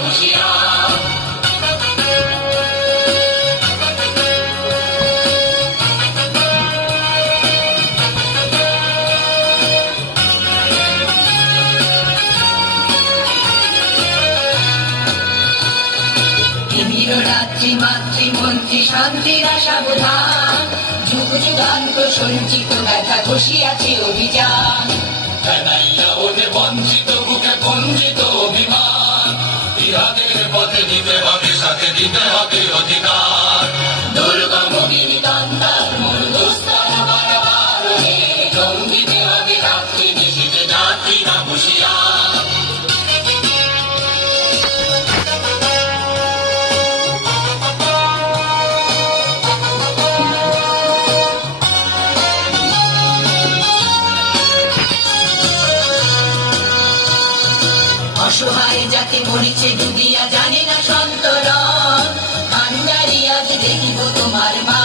হুঁশিয়ার। রাত্রি মাতৃমন্ত্রী শান্তির আশাবধান, যুগ যুগান্ত সঞ্চিত ব্যথা ঘষিয়াছে অভিযান। ওদের বঞ্চিত বুকে বঞ্চিত অভিমান, ইহাদের পথে দিতে হবে, সাথে দিতে হবে অধিকার। দুর্গম গিরিকান্তার মূল দুস্তর বারবার, জঙ্গিতে হবে রাত্রি নিশীথে যাত্রীরা হুঁশিয়ার। অসহায় জাতি মরিছে ডুবিয়া, জানে না সন্তরণ। কান্ডারি আজ দেখিব তোমার মা